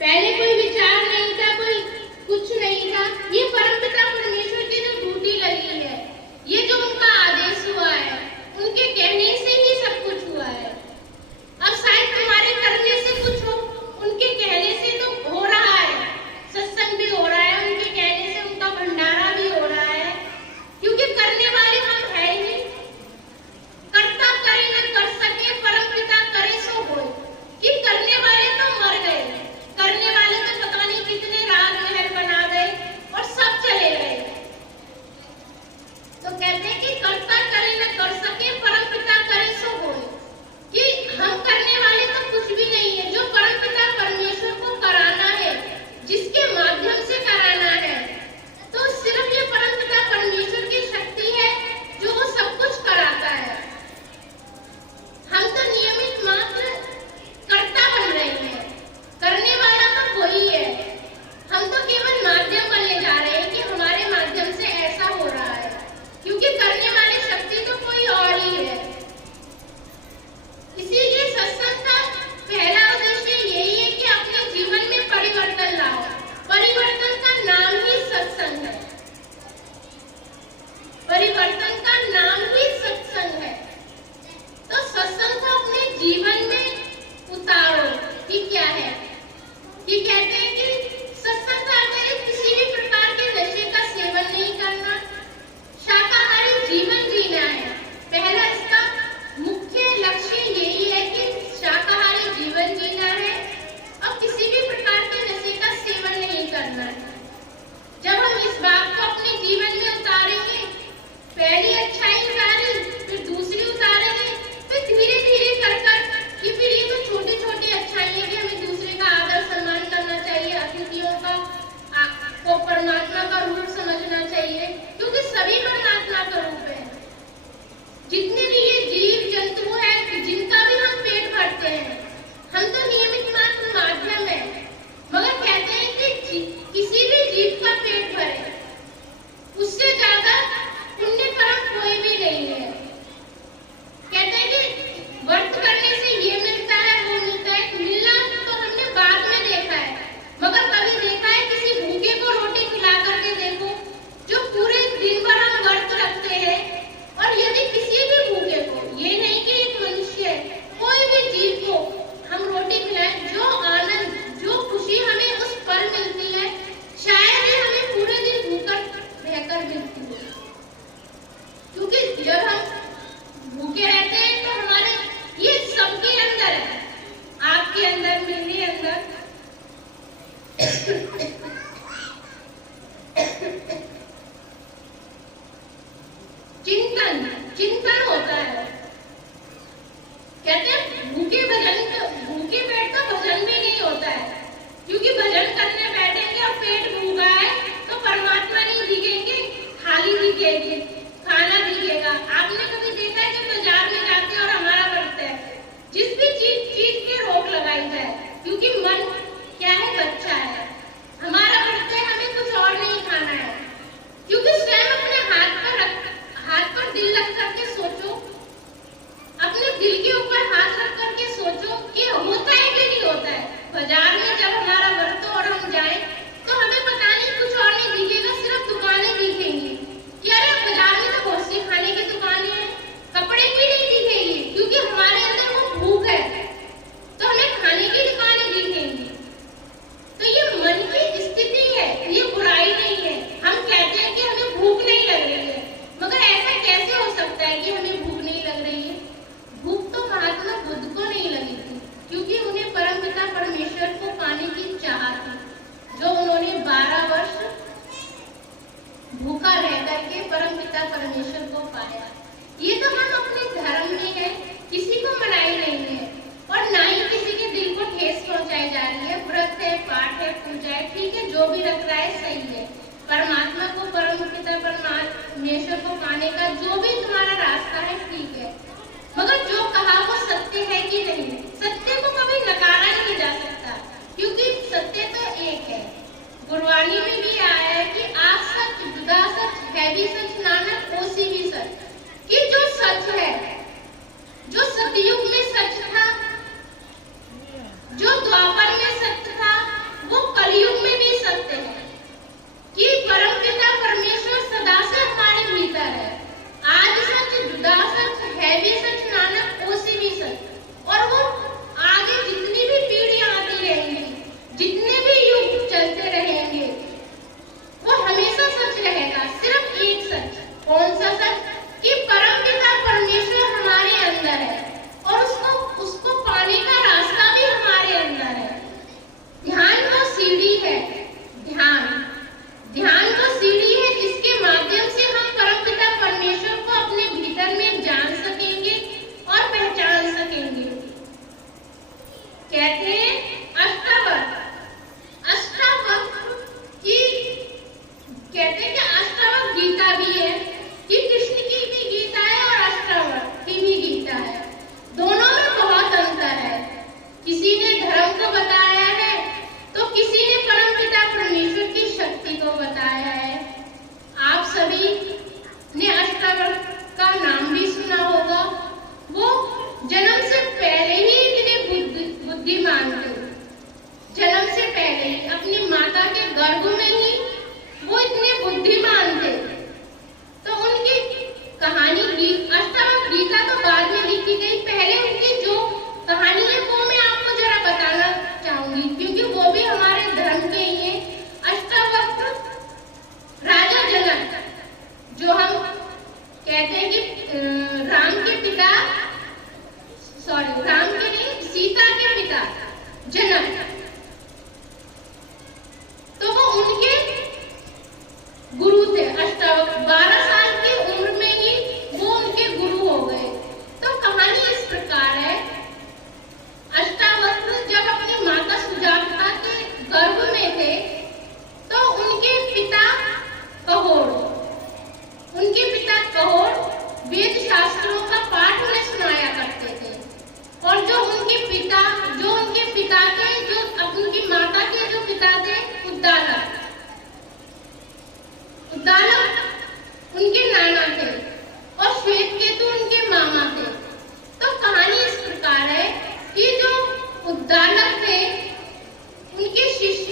पहले कोई विचार नहीं था, कोई कुछ नहीं था। ये परमपिता परमेश्वर की जो ड्यूटी लगी है, ये जो उनका आदेश हुआ है, उनके कहने से ही सब कुछ हुआ है। अब शायद तुम्हारे करने से कुछ हो, उनके कहने से तो हो रहा है। सत्संग भी हो रहा है, उनके कहने से उनका भंडारा भी हो रहा है, क्योंकि करने वाले हम है ही। कर्ता करे न कर सके, परमपिता करे सो होय। कि करने वाले तो मर गए, करने वाले तो पता नहीं कितने राजमहल बना गए और सब चले गए। तो कहते हैं कि कर्ता करे न कर सके, परमपिता करे सो होय। कि हम करने वाले तो कुछ भी नहीं है, जो परमपिता परमेश्वर को कराना है, जिसके माध्यम से कराना है, तो सिर्फ ये परमपिता परमेश्वर की शक्ति है जो वो सब कुछ कराता है। हम तो नियमित मात्र कर्ता बन रहे हैं, करने वाला तो वही है। हम तो केवल माध्यम बनने जा रहे हैं कि हमारे माध्यम से ऐसा हो रहा है, क्योंकि करने वाली शक्ति तो कोई और ही है। इसीलिए सत्संग का पहला उद्देश्य यही है कि अपने जीवन में परिवर्तन लाओ। परिवर्तन का नाम ही सत्संग है, परिवर्तन का नाम ही सत्संग है। तो सत्संग को अपने जीवन में उतारो कि क्या है। ये कहते हैं कि सत्संग का अर्थ है किसी भी प्रकार के नशे का सेवन नहीं करना, शाकाहारी जीवन जीना है। पहला इसका मुख्य लक्ष्य यही है कि शाकाहारी जीवन जीना है और किसी भी प्रकार के नशे का सेवन नहीं करना है। जब हम इस बात को अपने जीवन में उतारेंगे, पहली अच्छाई उतारी, फिर दूसरी उतारेंगे, फिर धीरे धीरे कर कि फिर ये तो छोटी छोटी अच्छाई है कि हमें दूसरे का आदर सम्मान करना चाहिए, अतिथियों को परमात्मा का रूप समझना चाहिए, क्योंकि सभी परमात्मा का रूप है। जितने भी ये जीव जंतु है, जिनका भी हम पेट भरते हैं, हम तो नियमित मात्र माध्यम है। मगर कहते हैं कि किसी भी जीव का पेट भरे, उससे ज्यादा पुण्य कर्म कोई भी नहीं है। कहते हैं कि व्रत करने से ये मिलता है, वो मिलता है। मिलना तो हमने बाद में देखा है, मगर कभी देखा है किसी भूखे को रोटी खिला करके देखो, जो पूरे दिन भर हम व्रत रखते हैं, और यदि किसी भी भूखे को, ये नहीं कि एक मनुष्य, कोई भी जीव को हम रोटी खिलाएं, जो आनंद, जो खुशी हमें उस पल मिलती है, शायद ही हमें पूरे दिन भूखा रहकर मिलती है। क्योंकि जब हम भूखे रहते हैं तो हमारे ये सबके अंदर है, आपके अंदर, मेरे अंदर। चिंतन होता है। कहते हैं भूखे पेट का भजन भी नहीं होता है, क्योंकि भजन करने बैठेंगे और पेट भूखा है तो परमात्मा नहीं दिखेंगे, खाली दिखेंगे, खाना दिखेगा। आपने कभी देखा है जब बाजार में जाते हैं और हमारा व्रत है, जिस भी चीज के रोक लगाई जाए, क्योंकि मन क्या है, बच्चा है, हमारा व्रत है, हमें कुछ और नहीं खाना है। क्योंकि स्वयं अपने हाथ पर दिल रख करके सोचो, अपने दिल के ऊपर हाथ रख करके सोचो कि होता है कि नहीं होता है। बाजार में जब हमारा व्रत हो और हम जाए तो हमें पता नहीं कुछ और नहीं दिखेगा, सिर्फ दुकानें दिखेंगी कि अरे बाजार में तो बहुत सी खाने की दुकानें हैं, कपड़े की नहीं दिखेगी, क्योंकि हमारे अंदर वो भूख है, तो हमें खाने की दुकानें दिखेंगी। तो ये मन की स्थिति है, ये बुराई नहीं है। हम कहते हैं कि हमें भूख नहीं लग रही है, मगर ऐसा कैसे हो सकता है कि हमें भूख नहीं लग रही है? भूख तो महात्मा बुद्ध को नहीं लगी थी, क्योंकि उन्हें परमपिता परमेश्वर को पाने की चाह थी, जो उन्होंने 12 वर्ष भूखा रह करके परमपिता परमेश्वर को पाया। ये तो हम अपने धर्म में है, किसी को मनाई नहीं है और ना ही किसी के दिल को ठेस पहुंचाई जा रही है। व्रत है, पाठ है, पूजा है, ठीक है, जो भी रख रहा है सही है। परमात्मा को, परमपिता परमेश्वर को पाने का जो भी तुम्हारा रास्ता है ठीक है, मगर जो कहा वो सत्य है कि नहीं, सत्य को कभी नकारा नहीं जा सकता, क्योंकि सत्य तो एक है। गुरबाणी में भी आया है कि आप सच, जुदा सच, है भी सच, नानक ओसी भी सच। कि जो सच है, जो सतयुग में सच था, जो द्वापर में सत्य था,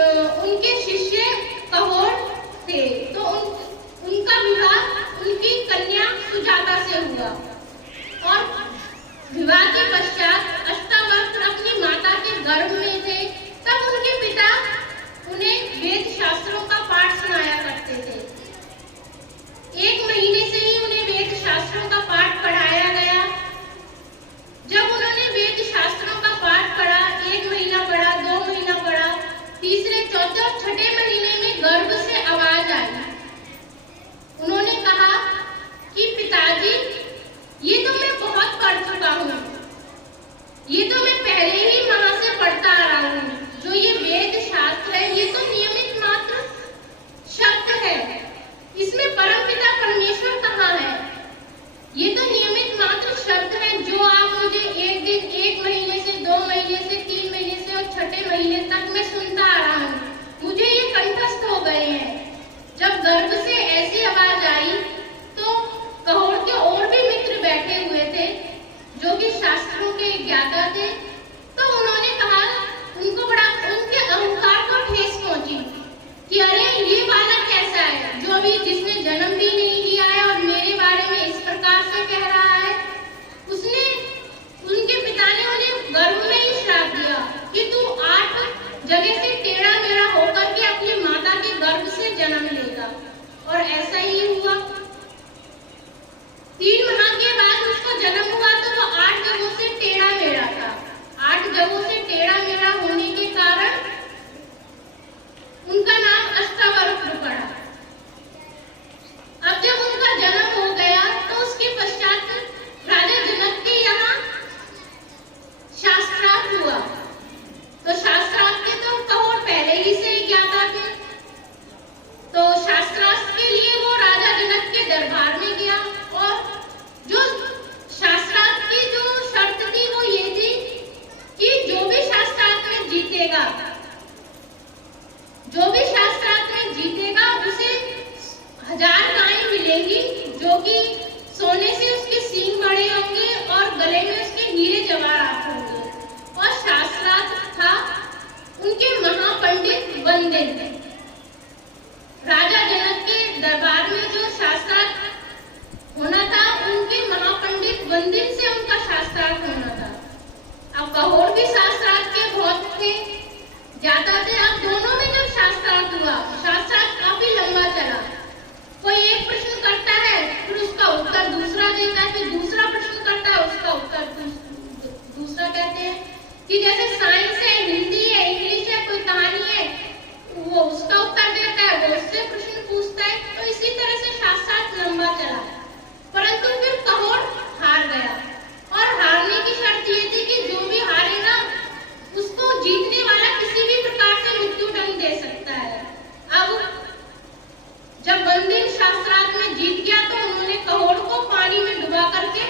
उनके शिष्य कहोर थे, तो उनका विवाह उनकी कन्या सुजाता से हुआ। और विवाह के पश्चात अष्टावक्र अपनी माता के गर्भ में थे, तब उनके पिता उन्हें वेद शास्त्रों का पाठ सुनाया करते थे। 1 महीने से ही उन्हें वेद शास्त्रों का पाठ पढ़ाया गया। जब उन्होंने वेद शास्त्रों का पाठ पढ़ा, 1 महीना पढ़ा, 2 महीना पढ़ा, तीसरे, चौथे और छठे महीने में गर्भ से आवाज आई। उन्होंने कहा कि पिताजी, ये तो मैं बहुत पढ़ चुका हूँ, ये तो मैं पहले ही वहां से पढ़ता आ रहा हूँ। जो ये वेद शास्त्र है, ये तो नियमित मात्र शब्द है, इसमें परमपिता परमेश्वर कहाँ है? ये तो नियमित मात्र शब्द है जो आप मुझे एक दिन, 1 महीने से, 2 महीने से, 3 महीने से और छठे महीने तक मैं सुनता आ रहा हूँ, मुझे ये कंठस्थ हो गए हैं। जब गर्भ से ऐसी आवाज आई तो कहोर के और भी मित्र बैठे हुए थे जो कि शास्त्रों के ज्ञाता थे, तो उन्होंने कहा, उनको बड़ा, उनके अहंकार को ठेस पहुंची कि अरे ये बालक कैसा है जो अभी जिसने जन्म भी नहीं लिया है और मेरे बारे में इस प्रकार से कह रहा है। उसने, उनके पिता ने उन्हें गर्भ में ही श्राप दिया कि तू 8 जगह से टेढ़ा मेढ़ा होकर के अपनी माता के गर्भ से जन्म लेगा। और ऐसा ही हुआ। 3 माह के बाद उसको जन्म हुआ तो वो 8 जगहों से टेढ़ा मेढ़ा था। 8 जगहों से टेढ़ा मेढ़ा होने के कारण उनका नाम अष्टावक्र पड़ा। अब जब उनका जन्म हो गया तो उसके पश्चात राजा जनक के यहाँ शास्त्रार्थ हुआ। तो शास्त्रार्थ के तो कहोर पहले ही से ज्ञाता थे, तो शास्त्रार्थ के लिए वो राजा जनक के दरबार में गया। और जो शास्त्रार्थ की जो शर्त थी वो ये थी कि जो भी शास्त्रार्थ में जीतेगा, जो भी शास्त्रार्थ में जीतेगा उसे 1000 गायें मिलेंगी, जो कि सोने से उसके सींग बड़े होंगे और गले में उसके हीरे जवाहरात होंगे। और शास्त्रार्थ था उनके महापंडित वंदिन। राजा जनक के दरबार में जो शास्त्रार्थ होना था, उनके महापंडित वंदिन से उनका शास्त्रार्थ होना था। अब कहोर भी शास्त्रार्थ के बहुत थे, ज्यादा थे। अब दोनों में जब शास्त्रार्थ हुआ, शास्त्रार्थ काफी लंबा चला। कोई एक प्रश्न करता है, फिर उसका उत्तर दूसरा देता है, फिर दूसरा प्रश्न करता है, उसका उत्तर दूसरा। कहते हैं कि जैसे साइंस है, हिंदी है, इंग्लिश है, कोई कहानी है, वो उसका उत्तर देता है, वो उससे प्रश्न पूछता है। तो इसी तरह से शास्त्रार्थ लंबा चला, परंतु फिर कहोर हार गया। और हारने की शर्त ये थी कि जो भी हारेगा उसको जीतने वाला किसी भी प्रकार से मृत्युदंड दे सकता है। अब जब वंदिन शास्त्रार्थ में जीत गया तो उन्होंने कहोर को पानी में डुबा करके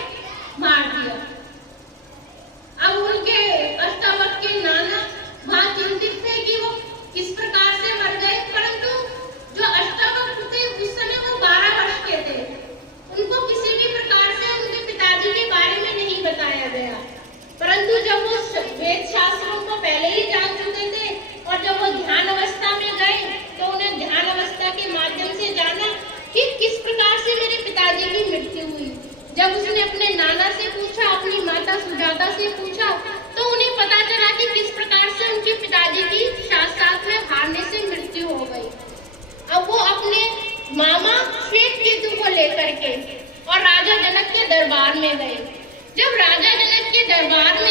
मार दिया। अब उनके अष्टावक्र के नाना वहां चिंतित थे कि वो किस प्रकार से मर गए, परंतु जो अष्टावक्र थे उस समय वो 12 वर्ष के थे। उनको किसी भी प्रकार से उनके पिताजी के बारे में नहीं बताया गया, परंतु जब वो वेद शास्त्रों को पहले ही जान चुके थे और जब वो ध्यान अवस्था में गए तो उन्हें ध्यान अवस्था के माध्यम से जाना कि किस प्रकार से मेरे पिताजी की मृत्यु हुई। जब उसने अपने नाना से पूछा, अपनी माता सुजाता से पूछा, तो उन्हें पता चला कि किस प्रकार से उनके पिताजी की शास्त्रार्थ में हारने से मृत्यु हो गई। अब वो अपने मामा श्वेतकेतु को लेकर के और राजा जनक के दरबार में गए। जब राजा जनक के दरबार में